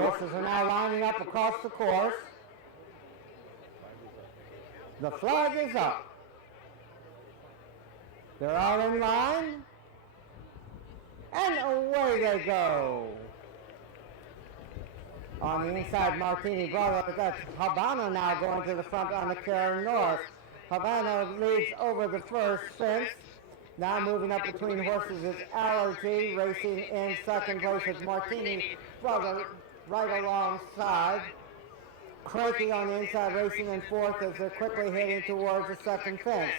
horses are now lining up across the course. The flag is up. They're all in line. And away they go. On the inside, Martini Brother. That's Habana now going to the front on the Karen North. Habana leads over the first fence. Now moving up between horses is Allergy, racing in second place with Martini Brother right alongside. Cranky on the inside, racing in fourth as they're quickly heading towards the second fence.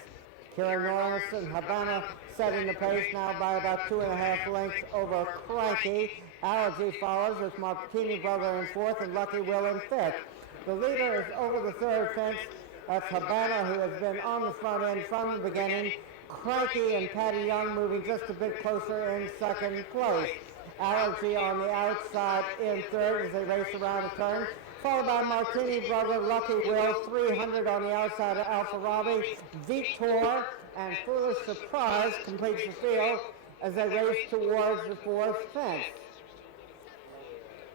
Karen Norris and Habana setting the pace now by about 2.5 lengths over Cranky. Allergy follows with Martini Brother in fourth and Lucky Will in fifth. The leader is over the third fence. That's Habana, who has been on the front end from the beginning. Cranky and Patty Young moving just a bit closer in second place. Allergy on the outside in third as they race around the turn. Followed by Martini Brother, Lucky Will, 300 on the outside of Alpha Robbie. Vitor and Foolish Surprise completes the field as they race towards the fourth fence.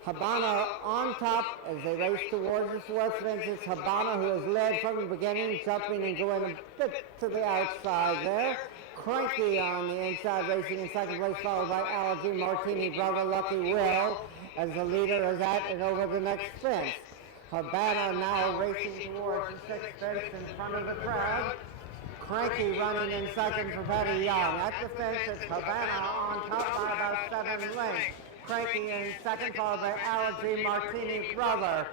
Habana on top as they race towards the fourth fence. It's Habana who has led from the beginning, jumping and going a bit to the outside there. Cranky on the inside, racing in second place, followed by Allergy, Martini Brother, Lucky Will, as the leader is at and over the next fence. Habana now racing towards the sixth fence in front of the crowd. Cranky running in second for Patty Young. At the fence, it's Habana on top by about 7 lengths. Cranky in second, followed by Allergy, Martini Brother.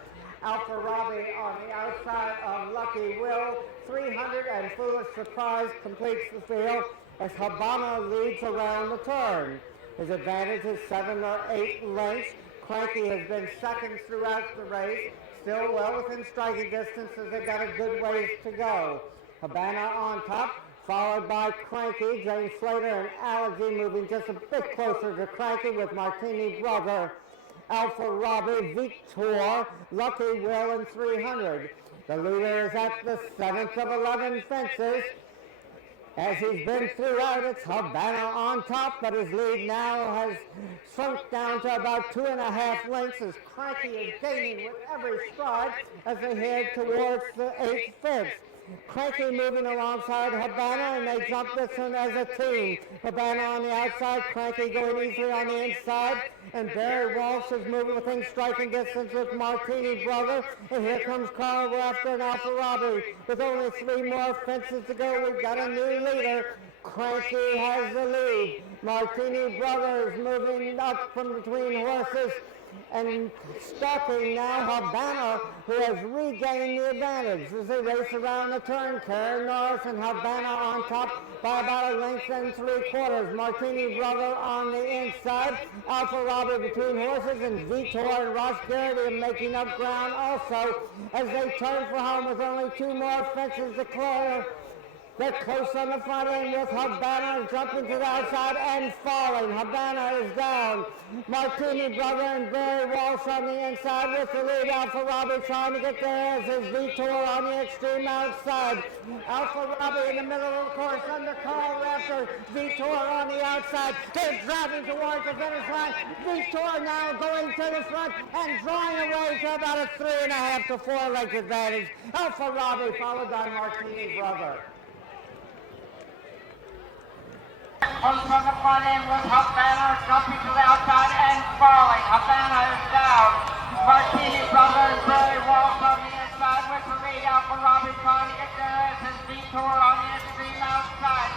Alpha Robbie on the outside of Lucky Will. 300 and Foolish Surprise completes the field as Habana leads around the turn. His advantage is 7 or 8 lengths. Cranky has been second throughout the race, still well within striking distance as they've got a good ways to go. Habana on top, followed by Cranky, James Slater and Allergy moving just a bit closer to Cranky with Martini Brother, Alpha Robbie, Victor, Lucky Will, and 300. The leader is at the 7th of 11 fences. As he's been throughout, it's Habana on top, but his lead now has sunk down to about 2.5 lengths as Cranky is gaining with every stride as they head towards the 8th fence. Cranky moving alongside Habana, and they jump this one as a team. Habana on the outside, Cranky going easily on the inside, and Barry Walsh is moving within striking distance with Martini Brother, and here comes Carl Rafter and Alpha Robbie. With only 3 more fences to go, we've got a new leader. Cranky has the lead. Martini Brother is moving up from between horses, and stalking now Habana, who has regained the advantage as they race around the turn. Karen Norris and Habana on top by about 1 length and 3/4. Martini Brother on the inside. Alpha Robbie between horses, and Vitor and Ross Garrity making up ground also as they turn for home with only 2 more fences to clear. They're close on the front end with Habana jumping to the outside and falling. Habana is down. Martini Brother and Barry Walsh on the inside with the lead. Alpha Robbie trying to get there as is Vitor on the extreme outside. Alpha Robbie in the middle of the course under Carl Rafter. Vitor on the outside. They're driving towards the finish line. Vitor now going to the front and drawing away to about a 3.5 to 4 length advantage. Alpha Robbie followed by Martini Brother. Close on the front end with Habana jumping to the outside and falling. Habana is down. Martini Brother and Barry Walsh on the inside with the lead. Alpha Robbie trying to get there as his Vitor on the extreme outside.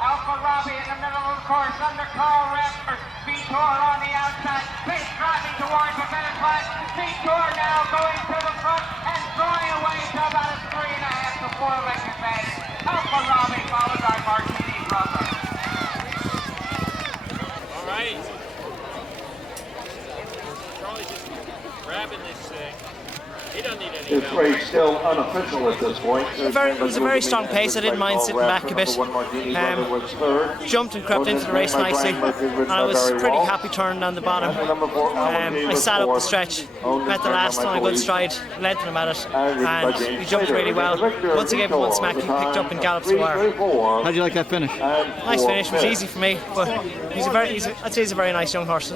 Alpha Robbie in the middle of the course under Carl Rafter. Vitor on the outside. He's driving towards the finish line. Vitor now going to the front and drawing away to about a 3.5 to 4 length advantage. Alpha Robbie followed by Martini Brother. Right. Charlie's just grabbing this thing. He doesn't need any help. This race still unofficial at this point. It was a very strong pace. I didn't mind sitting back a bit. Jumped and crept into the race nicely, and I was pretty happy turning down the bottom. I sat up the stretch, met the last on a good stride, lengthened him at it, and he jumped really well. Once I gave him one smack, he picked up and galloped to wire. How'd you like that finish? Nice finish. It was easy for me, but I'd say he's a very nice young horse.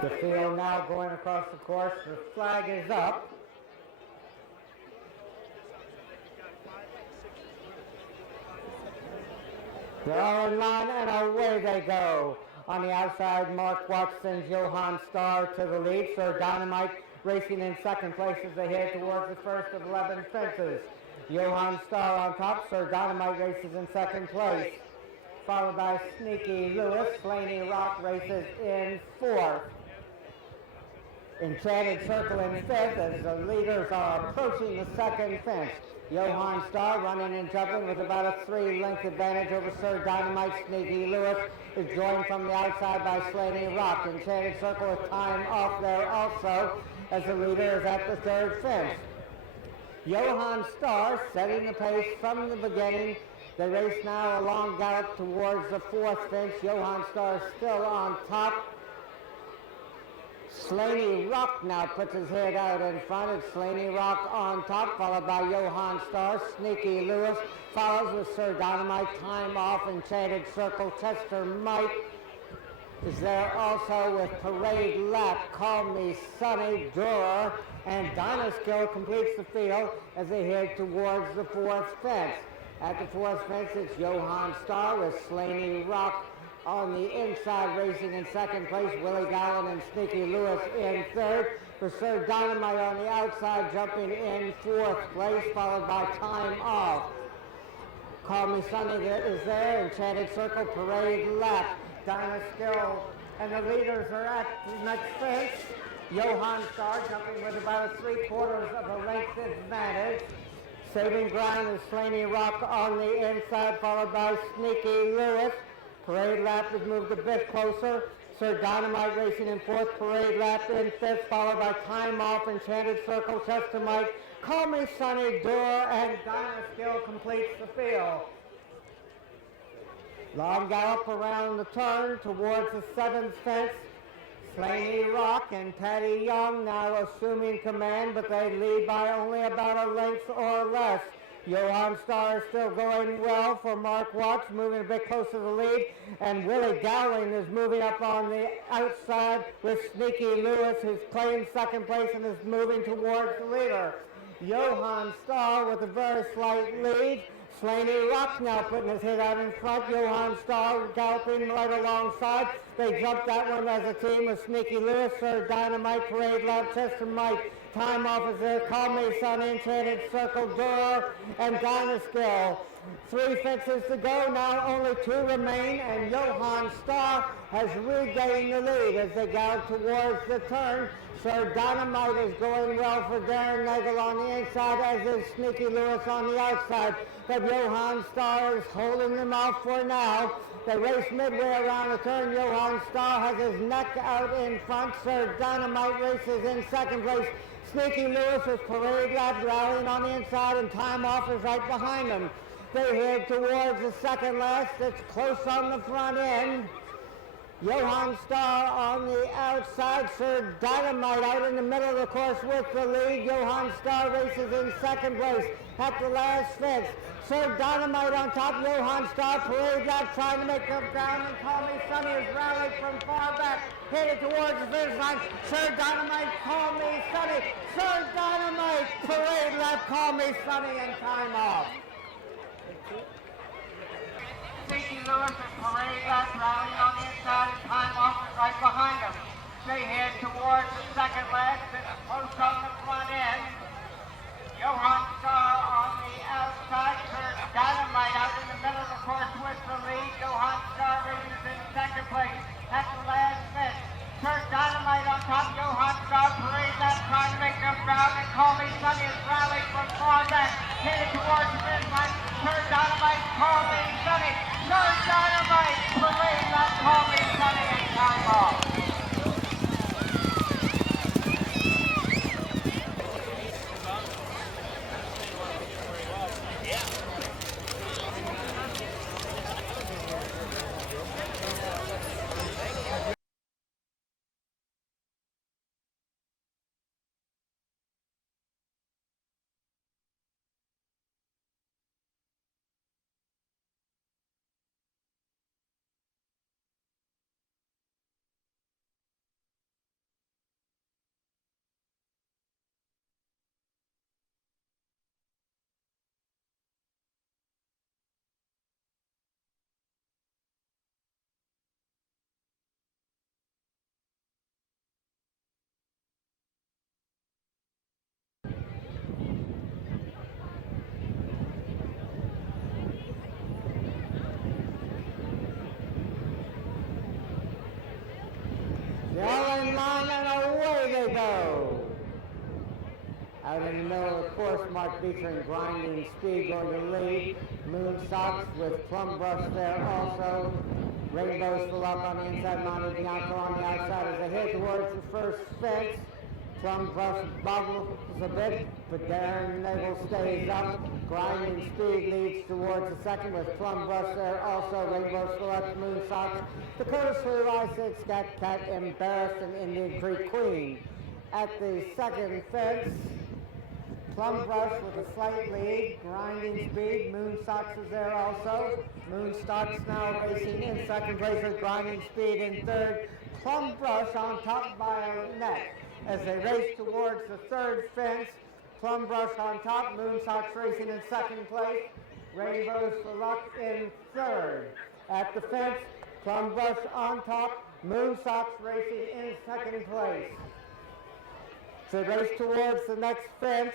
The field now going across the course. The flag is up. They're all in line and away they go. On the outside, Mark Watson, Johann Starr to the lead. Sir Dynamite racing in second place as they head towards the first of 11 fences. Johann Starr on top. Sir Dynamite races in second place. Followed by Sneaky Lewis. Flaney Rock races in fourth. Enchanted Circle in fifth as the leaders are approaching the second fence. Johann Starr running and jumping with about a 3-length advantage over Sir Dynamite. Sneaky Lewis is joined from the outside by Slaney Rock. Enchanted Circle with time off there also as the leader is at the third fence. Johann Starr setting the pace from the beginning. They race now a long gallop towards the fourth fence. Johann Starr still on top. Slaney Rock now puts his head out in front. It's Slaney Rock on top, followed by Johann Starr. Sneaky Lewis follows with Sir Dynamite. Time off. Enchanted Circle. Chester Mike is there also with Parade Lap. Call Me Sunny. Durer and Dynaskill completes the field as they head towards the fourth fence. At the fourth fence, it's Johann Starr with Slaney Rock on the inside racing in second place. Willie Gallen and Sneaky Lewis in third. For Sir Dynamite on the outside jumping in fourth place, followed by Time Off. Call Me Sunny is there. Enchanted Circle, Parade Lap. Dynaskill and the leaders are at the next fence. Johann Starr jumping with about a 3/4 of a length advantage. Saving ground is Slaney Rock on the inside, followed by Sneaky Lewis. Parade Lap has moved a bit closer. Sir Dynamite racing in fourth. Parade Lap in fifth, followed by Time Off. Enchanted Circle, Chester Mike, Call Me Sunny, Door, and Dynaskill completes the field. Long gallop around the turn towards the seventh fence. Slaney Rock and Patty Young now assuming command, but they lead by only about a length or less. Johann Starr is still going well for Mark Watts, moving a bit closer to the lead, and Willie Gowling is moving up on the outside with Sneaky Lewis, who's claimed second place and is moving towards the leader. Johann Starr with a very slight lead. Slaney Rock now putting his head out in front. Johann Starr galloping right alongside. They jumped that one as a team with Sneaky Lewis, Sir Dynamite, Parade Lap, Chester Mike. Time Off is there. Call Me Sunny, Enchanted Circle, Door, and Dynaskill. 3 fences to go now, only 2 remain, and Johann Starr has regained the lead as they gallop towards the turn. Sir Dynamite is going well for Darren Nagel on the inside, as is Sneaky Lewis on the outside. But Johann Starr is holding them off for now. They race midway around the turn. Johann Starr has his neck out in front. Sir Dynamite races in second place. Sneaky Lewis with Parade Lap rallying on the inside, and Time Off is right behind them. They head towards the second last. It's close on the front end. Johann Starr on the outside. Sir Dynamite out in the middle of the course with the lead. Johann Starr races in second place at the last fence. Sir Dynamite on top. Johann Starr, Parade Lap trying to make up ground, and Call Me Sunny is rallied from far back, headed towards the finish line. Sir Dynamite, Call Me Sunny. Sir Dynamite, Parade Lap, Call Me Sunny, and Time Off. Sneaky Lewis and Parade Lap rallying on the inside, and Time Off is right behind them. They head towards the second last, and close on the front end. Johann Starr on the outside. Sir Dynamite out in the middle of the course with the lead. Johann Starr races in second place at the last fence. Sir Dynamite on top. Johann Starr, Parade Lap trying to make up ground, and Call Me Sunny is rallied from far back, headed towards the finish line. Sir Dynamite, Call Me Sunny. Sir Dynamite, Parade Lap, Call Me Sunny, and Time Off. Out in the middle of the course, Mark Beecher and Grinding Speed going to lead. Moon Socks with Plum Brush there also. Rainbows for Luck on the inside, Monte Bianco on the outside as they head towards the first fence. Plum Brush bobbles a bit, but Darren Nagle stays up. Grinding Speed leads towards the second with Plum Brush there also. Rainbows for Luck, Moon Socks. Dakota Slew, I-6, Scat Cat, Embarrassed, and Indian Creek Queen. At the second fence, Plum Brush with a slight lead, Grinding Speed, Moon Socks is there also. Moon Socks now racing in second place with Grinding Speed in third. Plum Brush on top by a neck as they race towards the third fence. Plum Brush on top, Moon Socks racing in second place. Rainbows for Luck in third. At the fence, Plum Brush on top, Moon Socks racing in second place. So race towards the next fence.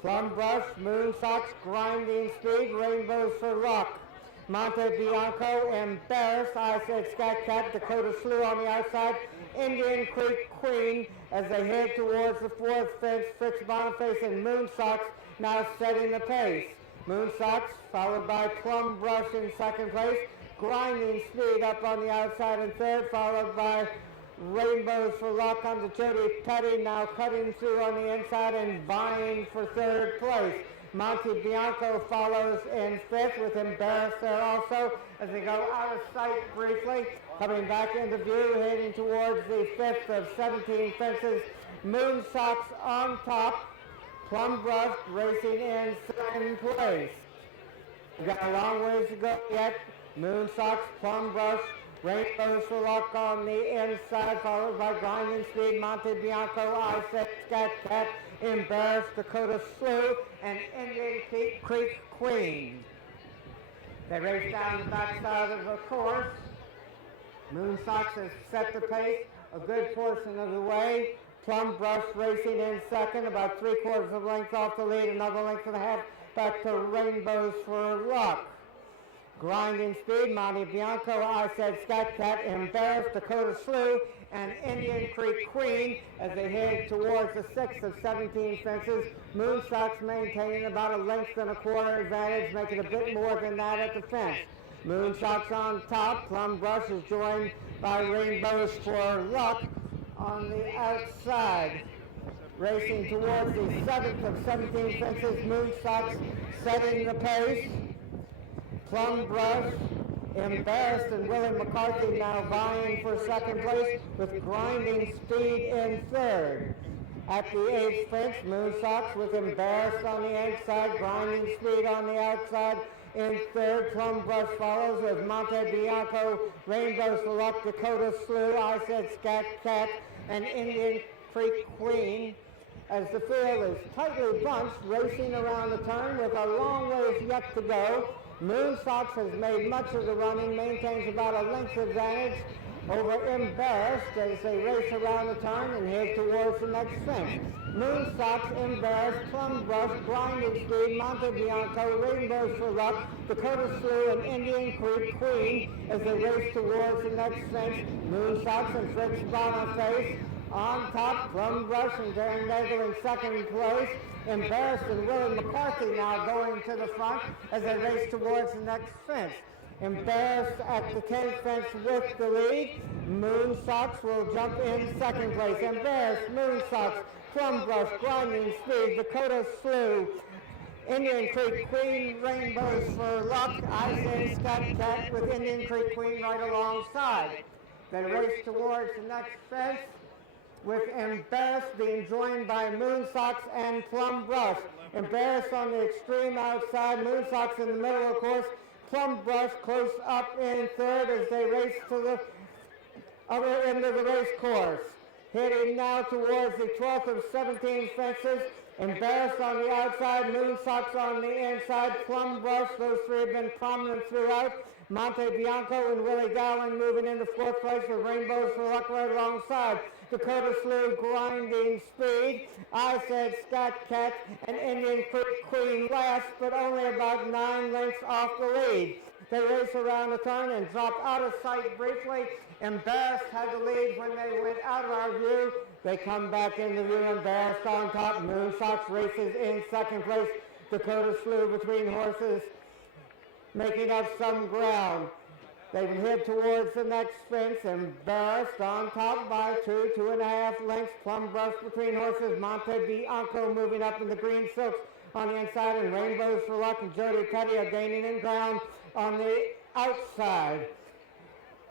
Plum Brush, Moon Socks, Grinding Speed, Rainbows for Luck. Monte Bianco, Embarrassed, I-6, Scat Cat, Dakota Slew on the outside. Indian Creek Queen as they head towards the fourth fence. Fritz Boniface and Moon Socks now setting the pace. Moon Socks followed by Plum Brush in second place. Grinding Speed up on the outside in third, followed by Rainbows for Luck on the Jody Petty now cutting through on the inside and vying for third place. Monte Bianco follows in fifth with Embarrassed there also as they go out of sight briefly. Coming back into view, heading towards the fifth of 17 fences. Moon Socks on top. Plum Brush racing in second place. We've got a long ways to go yet. Moon Socks, Plum Brush, Rainbows for Luck on the inside, followed by Grinding Speed, Monte Bianco, I-6, Scat Cat, Embarrassed, Dakota Slew, and Indian Creek Queen. They race down the backside of the course. Moon Socks has set the pace a good portion of the way. Plum Brush racing in second, about 3/4 of a length off the lead, another length and a half back to Rainbows for Luck. Grinding Speed, Monte Bianco, I-6, Scat Cat, Embarrassed, Dakota Slew, and Indian Creek Queen as they head towards the 6th of 17 fences. Moon Socks maintaining about a length and a quarter advantage, making a bit more than that at the fence. Moon Socks on top. Plum Brush is joined by Rainbows for Luck on the outside. Racing towards the 7th of 17 fences, Moon Socks setting the pace. Plum Brush, Embarrassed, and Willie McCarthy now vying for second place with Grinding Speed in third. At the 8th fence, Moon Socks with Embarrassed on the inside, Grinding Speed on the outside in third. Plum Brush follows with Monte Bianco, Rainbows for Luck, Dakota Slew, I-6, Scat Cat, and Indian Creek Queen. As the field is tightly bunched, racing around the turn with a long ways yet to go. Moon Socks has made much of the running, maintains about a length advantage over Embarrassed as they race around the turn and head towards the next fence. Moon Socks, Embarrassed, Plum Brush, Grinding Speed, Monte Bianco, Rainbows for Luck, Dakota Slew, and Indian Creek Queen as they race towards the next fence. Moon Socks and Fritz Boniface on top. Plum Brush and Darren Nagle in second place. Embarrassed and Willie McCarthy now going to the front as they race towards the next fence. Embarrassed at the 10th fence with the lead. Moon Socks will jump in second place. Embarrassed, Moon Socks, Plum Brush, Grinding Speed, Dakota Slew, Indian Creek Queen, Rainbows for Luck, I-6, Scat Cat with Indian Creek Queen right alongside. They race towards the next fence with Embarrassed being joined by Moon Socks and Plum Brush. Embarrassed on the extreme outside, Moon Socks in the middle of the course, Plum Brush close up in third as they race to the other end of the race course. Heading now towards the 12th of 17 fences. Embarrassed on the outside, Moon Socks on the inside, Plum Brush, those three have been prominent throughout. Monte Bianco and Willie Dowling moving into fourth place with Rainbows for Luck right alongside. Dakota Slew, Grinding Speed, I-6, Scat Cat, and Indian Creek Queen last, but only about 9 lengths off the lead. They race around the turn and drop out of sight briefly. Embarrassed had the lead when they went out of our view. They come back into view, embarrassed on top. Moonsox races in second place. Dakota Slew between horses, making up some ground. They head towards the next fence, embarrassed on top by 2.5 lengths. Plum Brush between horses. Monte Bianco moving up in the green silks on the inside, and Rainbows for Luck and Jody Petty are gaining in ground on the outside.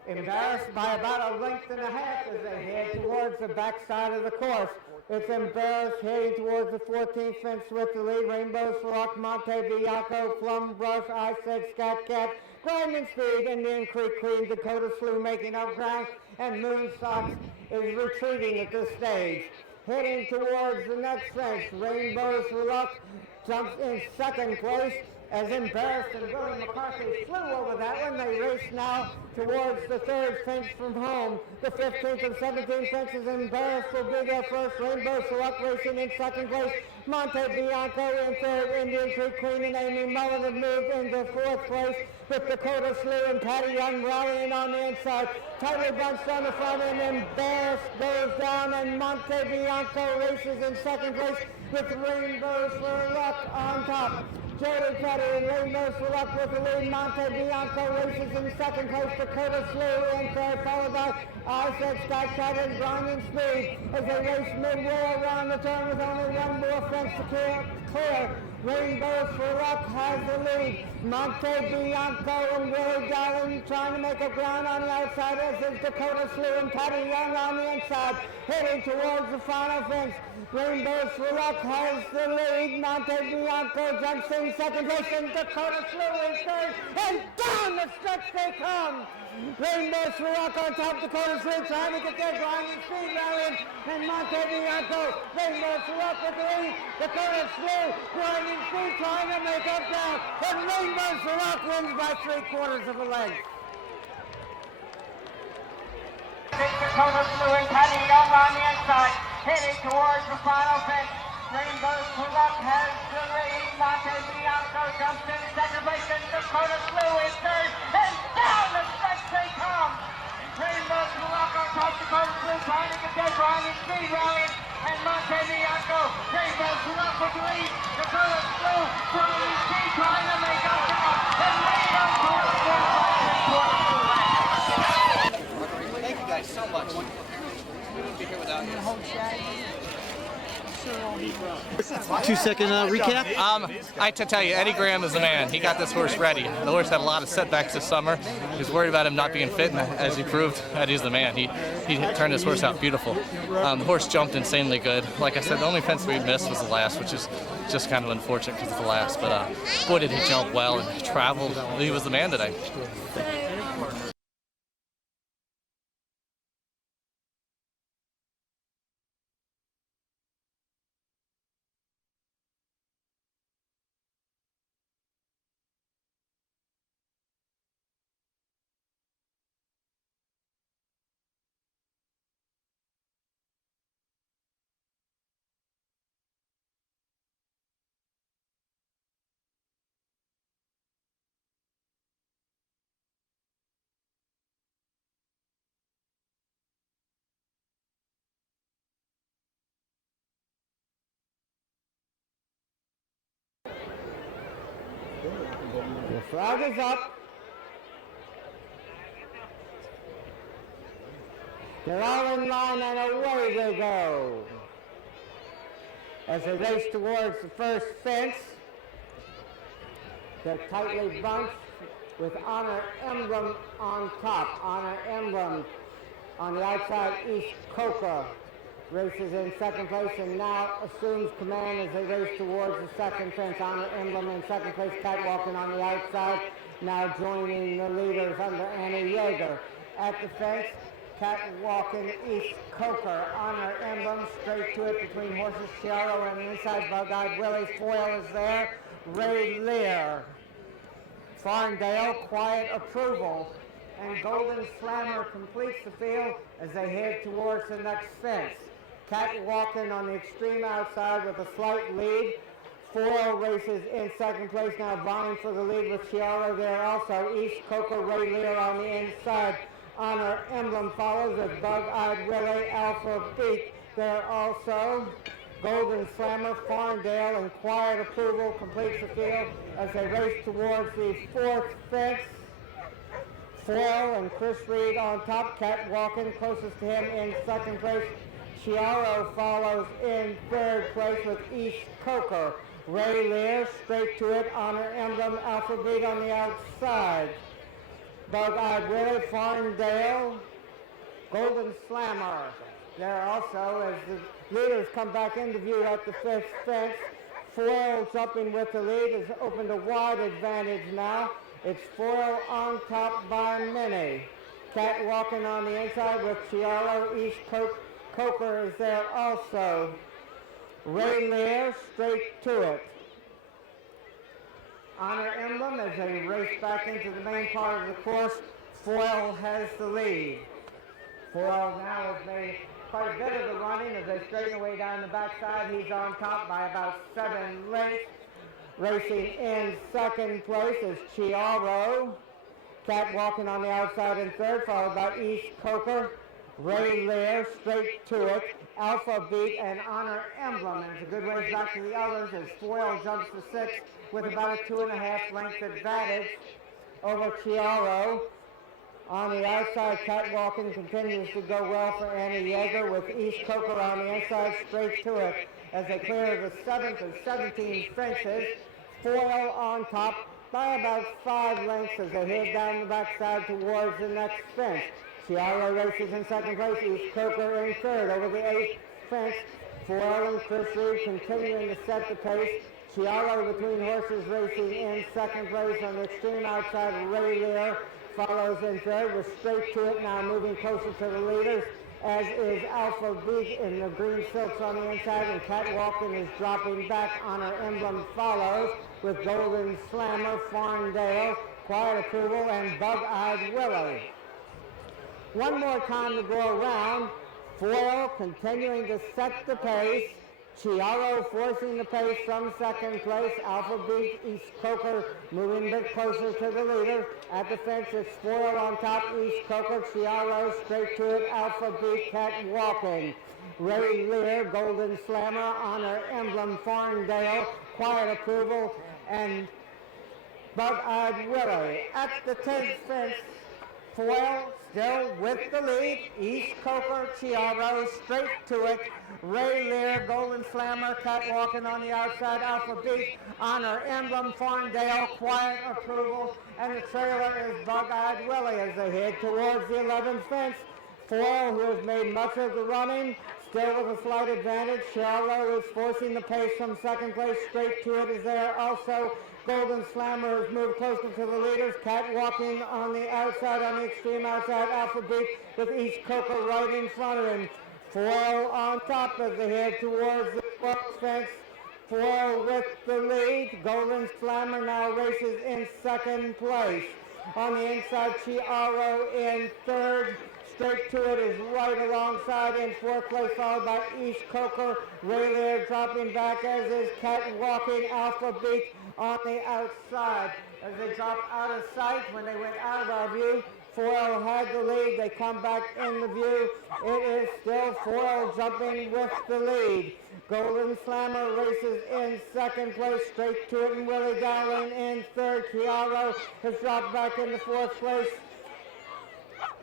Embarrassed by about 1.5 lengths as they head towards the backside of the course. It's Embarrassed heading towards the 14th fence with the lead. Rainbows for Luck, Monte Bianco, Plum Brush, I Said Scat Cat, Grinding Speed, Indian Creek Queen, Dakota Slew making up ground, and Moonsox is retreating at this stage. Heading towards the next fence, Rainbows for Luck jumps in second place as Embarrassed and Willie McCarthy flew over that one. They race now towards the third fence from home. The 15th and 17th fences, Embarrassed will be there first. Rainbow Select racing in second place. Monte Bianco in third. Indian Creek Queen and Amy Mullen have moved into fourth place, with Dakota Slew and Patty Young rallying on the inside. Tightly bunched on the front end. Embarrassed goes down, and Monte Bianco races in second place with Rainbows for Luck on top. Jody Petty and Rainbows for Luck with the lead. Monte Bianco races in second place. Dakota Slew in third, followed by I Said Sky Cat and Grinding Speed as they race midway around the turn with only one more fence to clear. Rainbows for Luck has the lead. Monte Bianco and Willie Dowling trying to make up ground on the outside, as is Dakota Slew and Patty Young on the inside, heading towards the final fence. Rainbows for Luck has the lead. Monte Bianco jumps in second place, and Dakota Slew in third, and down the stretch they come. Rainbows for Luck on top. Dakota Slew trying to get their Grinding Speed rallying, and Monte Bianco. Rainbows for Luck with the lead. Dakota Slew, Grinding Speed trying to make up ground, and Rainbows for Luck wins by 3/4 of a length. Dakota Slew and Patty Young on the inside, heading towards the final fence. Rainbows for Luck has the lead. Monte Bianco jumps in second place, and Dakota Slew is third, and down the stretch they come. Rainbows for Luck on top. Dakota Slew trying to get their Grinding Speed rallying, and Monte Bianco. Rainbows for Luck with the lead. Dakota Slew, Grinding Speed trying to make up ground, and Rainbows for Luck wins by 3/4 of a length. Thank you guys so much. We wouldn't be here without you. 2-second recap. I have to tell you, Eddie Graham is the man. He got this horse ready. The horse had a lot of setbacks this summer. He was worried about him not being fit, and as he proved, Eddie's the man. He turned his horse out beautiful. The horse jumped insanely good. Like I said, the only fence we missed was the last, which is just kind of unfortunate because it's the last. But boy, did he jump well and traveled. He was the man today. The flag is up. They're all in line, and away they go. As they race towards the first fence, they're tightly bunched with Honor Emblem on top. Honor Emblem on the outside. East Coca races in second place and now assumes command as they race towards the second fence. Honor Emblem in second place. Catwalking on the outside, now joining the leaders under Annie Yeager. At the fence, Catwalking, East Coker. Honor Emblem straight to it between horses. Chiaro and the inside Bug-Eyed Willie. Foil is there. Ray Lear. Farndale, Quiet Approval, and Golden Slammer completes the field as they head towards the next fence. Catwalking on the extreme outside with a slight lead. Four races in second place, now vying for the lead with Chiara there also. East Coco, Ray Lear on the inside. Honor Emblem follows with Bug-Eyed Willie, Alpha Beat there also. Golden Slammer, Farndale, and Quiet Approval completes the field as they race towards the fourth fence. Foil and Chris Reed on top, catwalking closest to him in second place. Chiaro follows in third place with East Coker. Ray Lear straight to it, Honor Emblem, Alpha Beat on the outside. Bug-Eyed Willie, Farndale, Golden Slammer. There also, as the leaders come back into view at the fifth fence, Foil jumping with the lead has opened a wide advantage now. It's Foil on top by many. Catwalking on the inside with Chiaro. East Coker is there also. Ray Lear straight to it. Honor Emblem as they race back into the main part of the course. Foil has the lead. Foil now has made quite a bit of the running as they straighten away down the backside. He's on top by about 7 lengths. Racing in second place is Chiaro. Catwalking on the outside in third, followed by East Coker. Ray Lear straight to it. Alpha Beat and Honor Emblem. And it's a good ways back to the others as Foil jumps to 6th with about a 2.5 length advantage over Chiaro. On the outside, catwalking continues to go well for Annie Yeager with East Coker on the inside straight to it as they clear the 7th and 17th fences. Foil on top by about 5 lengths as they head down the backside towards the next fence. Chiaro races in second place, East Coker in third. Over the 8th fence, Foil and Chris Reed continuing to set the pace. Chiaro between horses racing in second place. On the extreme outside, Ray Lear follows in third with straight to it now moving closer to the leaders, as is Alpha Beat in the green silks on the inside, and catwalking is dropping back. Honor Emblem follows with Golden Slammer, Farndale, Quiet Approval, and Bug-Eyed Willie. One more time to go around. Foil continuing to set the pace. Chiaro forcing the pace from second place. Alpha Beat, East Coker moving a bit closer to the leader. At the fence, it's Foil on top, East Coker, Chiaro straight to it, Alpha Beat, catwalking. Ray Lear, Golden Slammer, Honor Emblem, Farndale, Quiet Approval, and Bug-Eyed Willie. At the 10th fence, Foil still with the lead. East Coker, Chiaro straight to it. Ray Lear, Golden Slammer, catwalking on the outside. Alpha Beat, Honor Emblem, Farndale, Quiet Approval, and the trailer is Bug-Eyed Willie as they head towards the 11th fence. Foil, who has made much of the running, still with a slight advantage. Chiaro is forcing the pace from second place. Straight to it is there also. Golden Slammer has moved closer to the leaders. Catwalking on the outside, on the extreme outside. Alpha Beat with East Coker right in front of him. Foil on top as they head towards the 12th fence. Foil with the lead. Golden Slammer now races in second place. On the inside, Chiaro in third. Straight to it is right alongside in fourth place, followed by East Coker. Ray Lear dropping back, as is catwalking Alpha Beat on the outside. As they drop out of sight, when they went out of our view, Foil had the lead. They come back in the view. It is still Foil jumping with the lead. Golden Slammer races in second place, straight to it, and Willie Dowling in third. Chiaro has dropped back into fourth place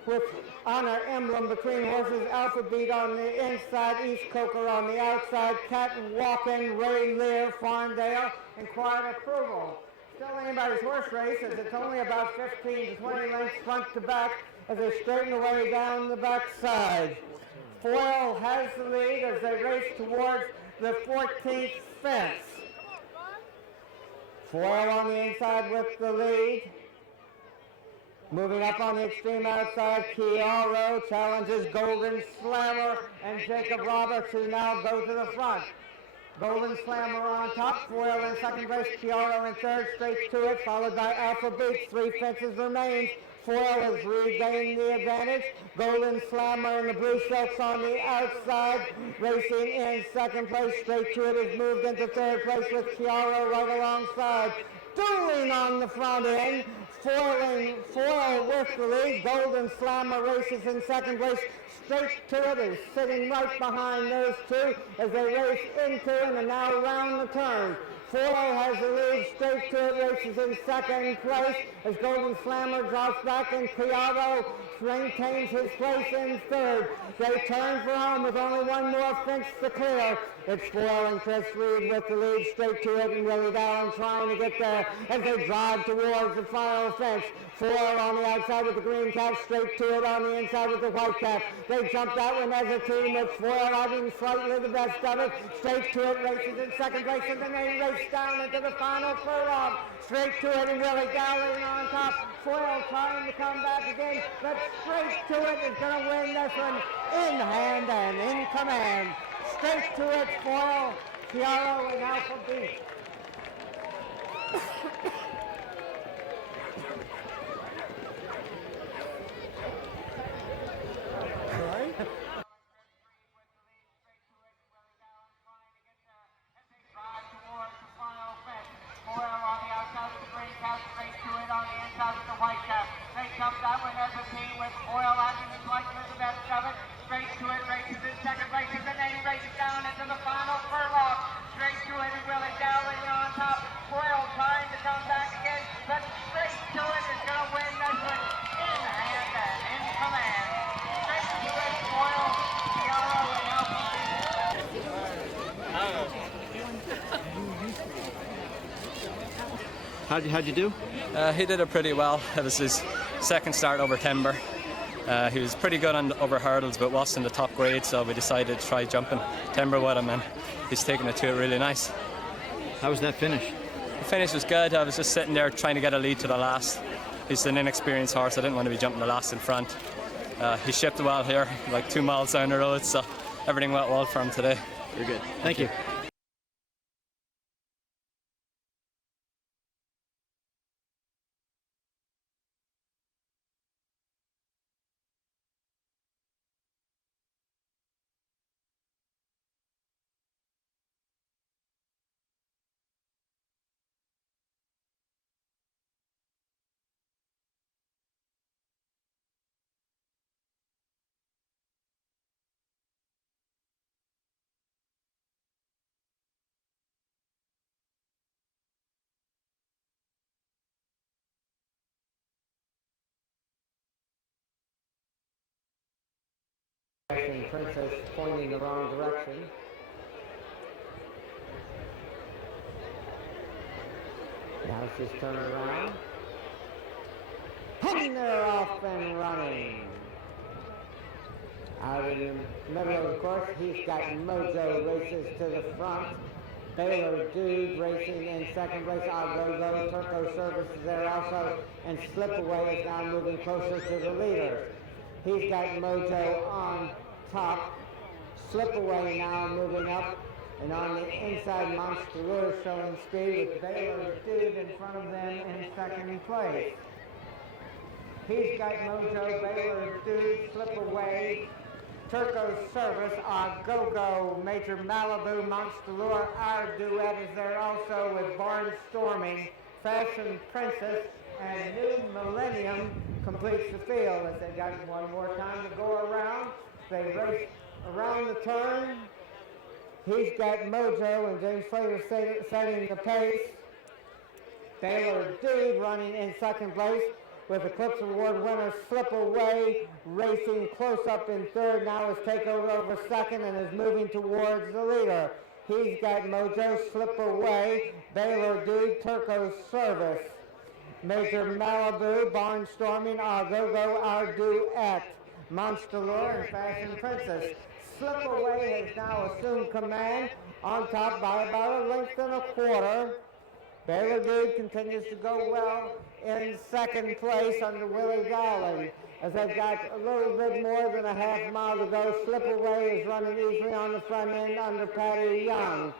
with Honor Emblem between horses. Alpha Beat on the inside, East Coker on the outside, catwalking Ray Lear, Farndale, and Quiet Approval. Still anybody's horse race, as it's only about 15 to 20 lengths front to back as they straighten away down the backside. Foil has the lead as they race towards the 14th fence. Foil on the inside with the lead. Moving up on the extreme outside, Chiaro challenges Golden Slammer and Jacob Roberts, who now go to the front. Golden Slammer on top, Foil in second place, Chiaro in third, straight to it, followed by Alpha Beat. 3 fences remain. Foil has regained the advantage. Golden Slammer and the blue silks on the outside, racing in second place, straight to it, has moved into third place with Chiaro right alongside. Dueling on the front end, Foil with the lead. Golden Slammer races in second place. Straight to it is sitting right behind those two as they race into and now around the turn. Foil has the lead. Straight to it races in second place as Golden Slammer drops back and Criado maintains his place in third. They turn for home with only one more fence to clear. It's Foil and Chris Reed with the lead. Straight to it and Willie Dowling trying to get there as they drive towards the final fence. Foil on the outside with the green cap, straight to it on the inside with the white cap. They jump that one as a team with Foil having slightly the best of it. Straight to it races in second place and then they race down into the final furlong. Straight to it and Willie Dowling on top. Foil trying to come back again, but straight to it is going to win this one in hand and in command. Straight to it, Foil, Chiaro, and Alpha B. They jump that one as a team with Foil acting slightly the best of it. Straight to it, races in second place, and then he races down into the final furlong. Straight to it, and Willie Dowling on top. Foil trying to come back again, but straight to it is going to win this one in hand and in command. Straight to it, Foil, Chiaro, and Alpha. How'd you do? He did it pretty well. It was his second start over timber. He was pretty good over hurdles, but wasn't the top grade, so we decided to try jumping timber with him, and he's taken it to it really nice. How was that finish? The finish was good. I was just sitting there trying to get a lead to the last. He's an inexperienced horse. I didn't want to be jumping the last in front. He shipped well here, like 2 miles down the road, so everything went well for him today. Very good. Thank you. Princess pointing the wrong direction. Now she's turned around. And they're off and running. Out in the middle of the course, he's got Mojo races to the front. Baylor Dude racing in second place. Go Turco Service is there also. And Slipaway is now moving closer to the leader. He's got Mojo on top. Slipaway now moving up. And on the inside, Monster Lure showing speed with Baylor Dude in front of them in second place. He's got Mojo, Baylor Dude, Slipaway, Turco Service, Go-Go, Major Malibu, Monster Lure, our duet is there also with Barnstorming, Fashion Princess, and New Millennium completes the field as they got one more time to go around. They race around the turn. He's got Mojo and James Slater setting the pace. Baylor Dude running in second place with Eclipse Award winner Slipaway racing close up in third. Now is takeover over second and is moving towards the leader. He's got Mojo, Slipaway, Baylor Dude, Turco Service, Major Malibu, Barnstorming, Go-Go, our duet, Monster Lure, and Fashion Princess. Slipaway has now assumed command on top by about a length and a quarter. Baylor Dude continues to go well in second place under Willie Dowling. As they've got a little bit more than a half mile to go, Slipaway is running easily on the front end under Patty Young.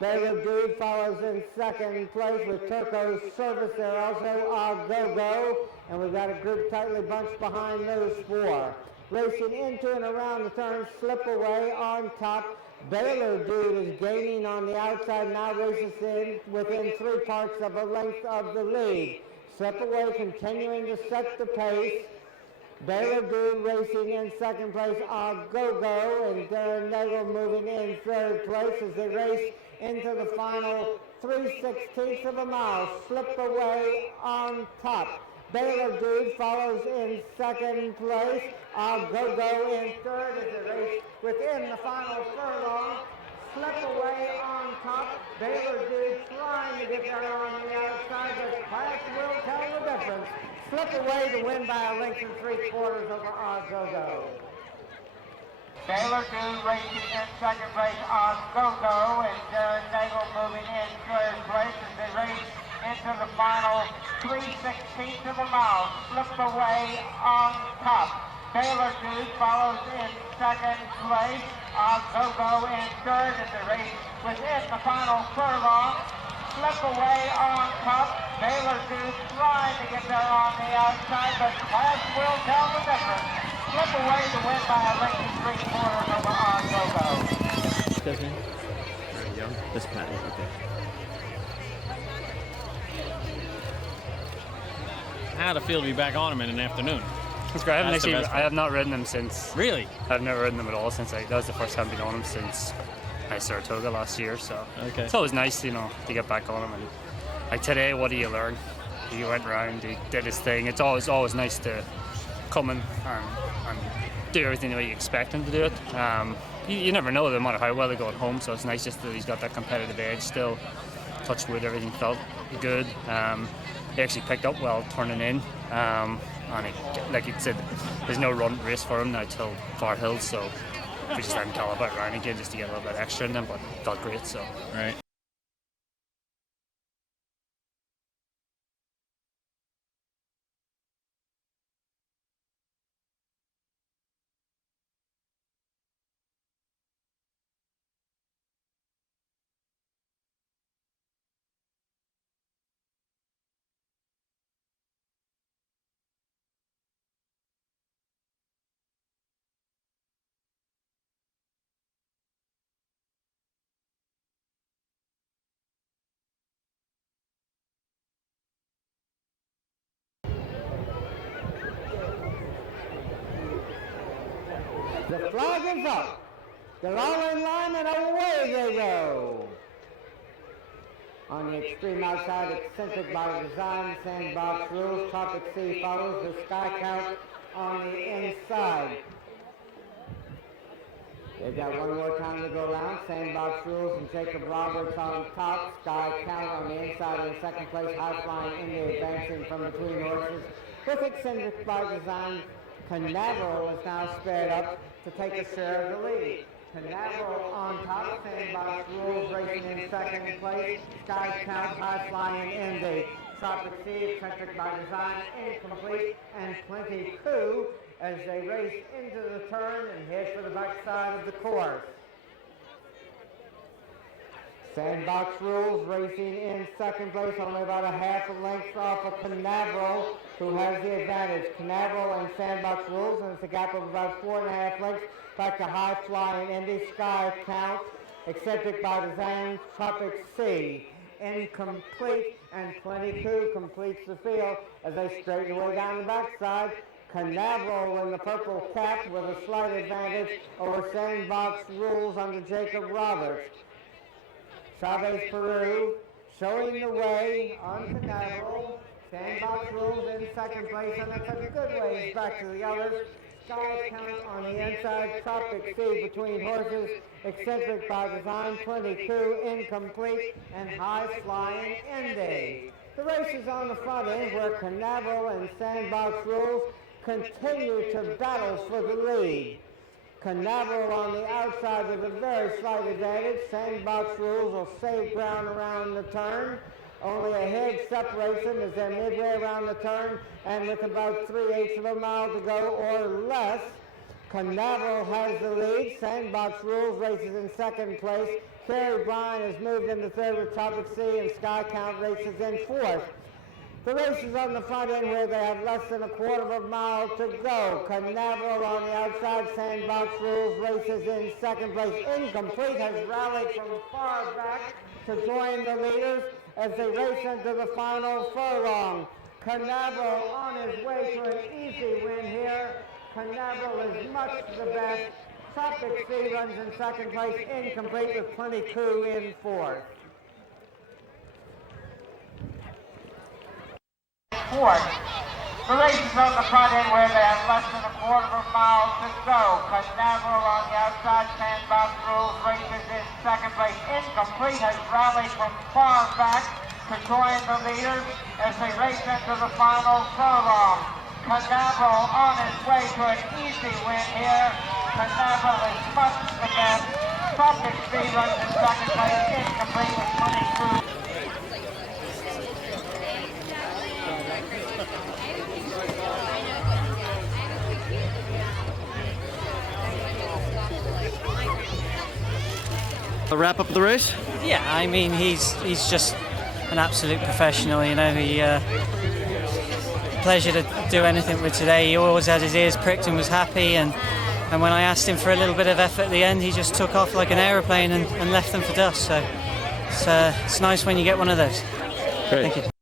Baylor Dude follows in second place with Turco Service there also, Go-Go, and we've got a group tightly bunched behind those four. Racing into and around the turn, Slipaway on top. Baylor Dude is gaining on the outside, now races in within 3 parts of a length of the lead. slip away, continuing to set the pace. Baylor Dude racing in second place, Go-Go, and Darren Nagel moving in third place as they race into the final 3/16 of a mile. Slip away on top. Baylor Dude follows in second place, Go-Go in third as they race within the final furlong. Slip away on top. Baylor Dude trying to get there on the outside, but class will tell the difference. Slip away to win by a length and 3/4 over Go-Go. Baylor Dude racing in second place, Go-Go, and Darren Nagel moving in third place as they race into the final 3/16 of a mile. Slip away on top. Baylor Dude follows in second place, Go-Go in third as they race within the final furlong. Slip away on top. Baylor Dude trying to get there on the outside, but class will tell the difference. Slip away to win by a length and 3/4 over Go-Go. His name? Very young. This Pat. Okay. How'd it feel to be back on him in an afternoon? It's great. I have not ridden them since. Really? I've never ridden them at all since that was the first time I've been on them since Saratoga last year. So it's always nice, to get back on them. And like today, what do you learn? He went around, he did his thing. It's always nice to come in and do everything the way you expect him to do it. You never know, no matter how well they go at home. So it's nice just that he's got that competitive edge still. Touch wood, everything felt good. He actually picked up well turning in. And like you said, there's no run race for him now till Far Hills, so we just had him call about round again just to get a little bit extra in them, but it felt great. So Right. The flag is up. They're all in line and away they go. On the extreme outside, eccentric by design, sandbox rules, Tropic Sea follows, the Sky Count on the inside. They've got one more time to go around. Sandbox rules and Jacob Roberts on top. Sky Count on the inside in second place. High Flying India advancing from between horses. With eccentric by design, Canaveral is now spared up to take a share of the lead. Canaveral on top, Sandbox rules racing in second place. Sky Count, High Flying Indy. Tropic Sea, eccentric by design, incomplete, and Plenty Coup as they race into the turn and head for the backside of the course. Sandbox rules racing in second place, only about a half a length off of Canaveral, who has the advantage. Canaveral and Sandbox rules, and it's a gap of about 4.5 lengths back to High Flying Indy. Sky Count, eccentric by design, Tropic Sea, incomplete, and Plenty Coup completes the field as they straighten away down the backside. Canaveral in the purple cap with a slight advantage over Sandbox rules under Jacob Roberts. Chavez Peru showing the way on Canaveral. Sandbox rules in second place, and it's a good ways back to the others. Sky Count on the inside, Tropic Sea between horses, eccentric by design, Plenty Coup, incomplete, and High Flying Indy. The race is on the front end where Canaveral and Sandbox rules continue to battle for the lead. Canaveral on the outside with a very slight advantage. Sandbox rules will save ground around the turn. Only a head separates them as they're midway around the turn, and with about 3/8 of a mile to go or less, Canaveral has the lead. Sandbox rules races in second place. Kerry Bryan has moved into third with Tropic Sea, and Sky Count races in fourth. The race is on the front end where they have less than a quarter of a mile to go. Canaveral on the outside, Sandbox rules races in second place. Incomplete has rallied from far back to join the leaders as they race into the final furlong. Canaveral on his way to an easy win here. Canaveral is much the best. Tropic Sea runs in second place, incomplete with Plenty Coup in fourth. The race is on the front end where they have less than a quarter of a mile to go. Canaveral on the outside, sandbox rules, races in second place. Incomplete has rallied from far back to join the leaders as they race into the final furlong. Canaveral on his way to an easy win here. Canaveral is much the best. Tropic Sea runs in second place, incomplete with Plenty Coup. A wrap up of the race? Yeah, I mean he's just an absolute professional. You know, he pleasure to do anything with today. He always had his ears pricked and was happy. And when I asked him for a little bit of effort at the end, he just took off like an aeroplane and left them for dust. So it's nice when you get one of those. Great. Thank you.